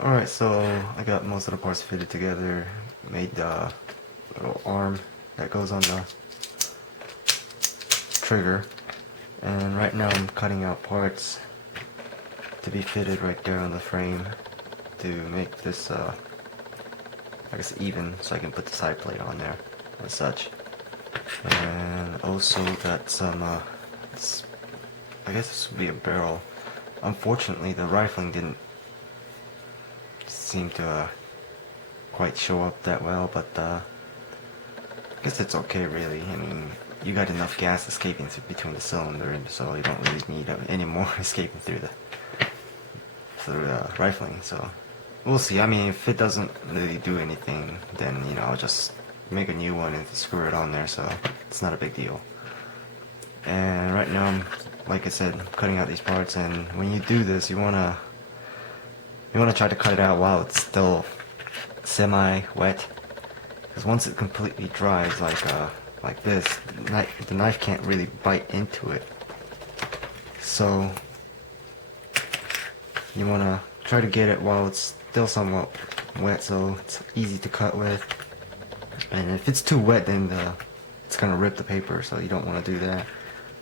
Alright, so I got most of the parts fitted together, made the little arm that goes on the trigger, and right now I'm cutting out parts to be fitted right there on the frame to make this, I guess, even, so I can put the side plate on there and such. And also got some, I guess this would be a barrel. Unfortunately, the rifling didn't seem to quite show up that well, but I guess it's okay really. I mean, you got enough gas escaping between the cylinder, so you don't really need any more escaping through the rifling. So we'll see. I mean, if it doesn't really do anything, then I'll just make a new one and screw it on there. So it's not a big deal. And right now, like I said, cutting out these parts. And when you do this, you wanna try to cut it out while it's still semi-wet, because once it completely dries, like this, the knife can't really bite into it. So you want to try to get it while it's still somewhat wet, so it's easy to cut with. And if it's too wet, then it's gonna rip the paper, so you don't want to do that.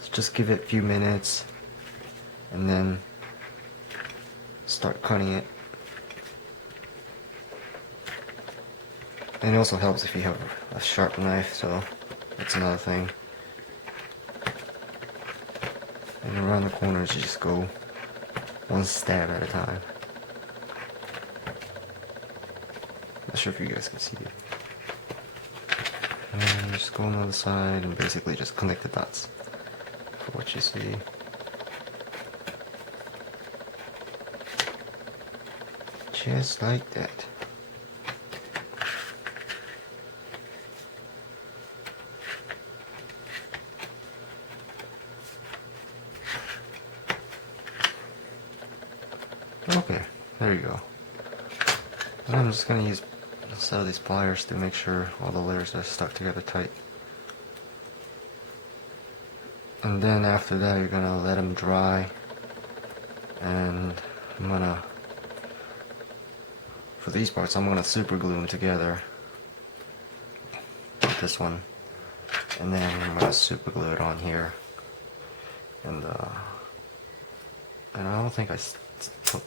So just give it a few minutes and then start cutting it. And it also helps if you have a sharp knife, so that's another thing. And around the corners you just go one stab at a time. Not sure if you guys can see it. And just go on the other side and basically just connect the dots for what you see. Just like that. Okay, there you go. And I'm just going to use a set of these pliers to make sure all the layers are stuck together tight. And then after that, you're going to let them dry. And I'm going to, for these parts, I'm going to super glue them together. This one. And then I'm going to super glue it on here. And I don't think I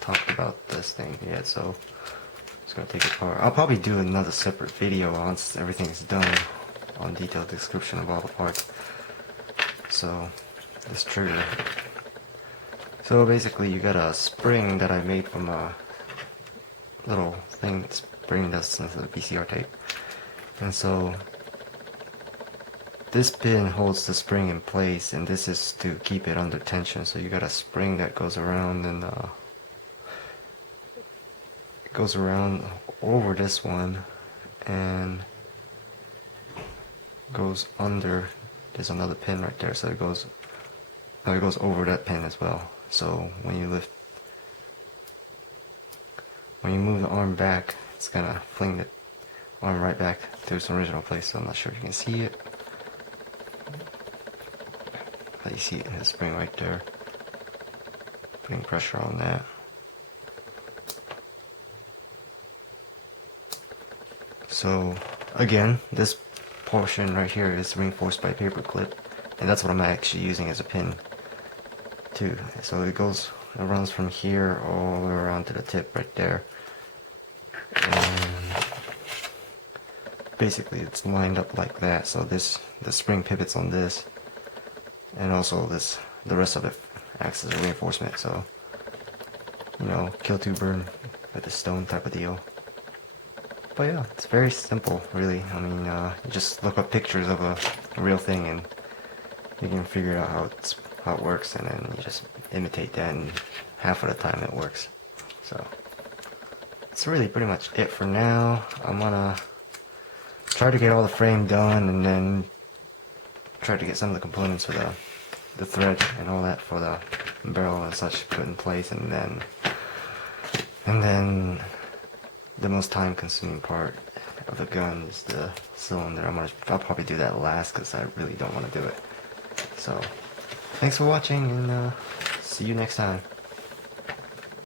talked about this thing yet, so I'm just gonna take it apart. I'll probably do another separate video once everything's done on detailed description of all the parts. So this trigger. So basically, you got a spring that I made from a little thing, spring that's into the VCR tape, and so this pin holds the spring in place, and this is to keep it under tension. So you got a spring that goes around and it goes around over this one and goes under. There's another pin right there, so it goes over that pin as well. So when you move the arm back, it's gonna fling the arm right back to its original place. So I'm not sure if you can see it. You see it in the spring right there, putting pressure on that. So again, this portion right here is reinforced by paper clip, and that's what I'm actually using as a pin too. So it runs from here all the way around to the tip right there, and basically it's lined up like that. So the spring pivots on this, and also the rest of it acts as a reinforcement. So kill two birds with a stone type of deal. But yeah, it's very simple, really. I mean, you just look up pictures of a real thing, and you can figure out how it works, and then you just imitate that, and half of the time it works. So that's really pretty much it for now. I'm gonna try to get all the frame done, and then try to get some of the components for the thread and all that for the barrel and such put in place, and then the most time consuming part of the gun is the cylinder. I'll probably do that last because I really don't want to do it. So thanks for watching, and see you next time.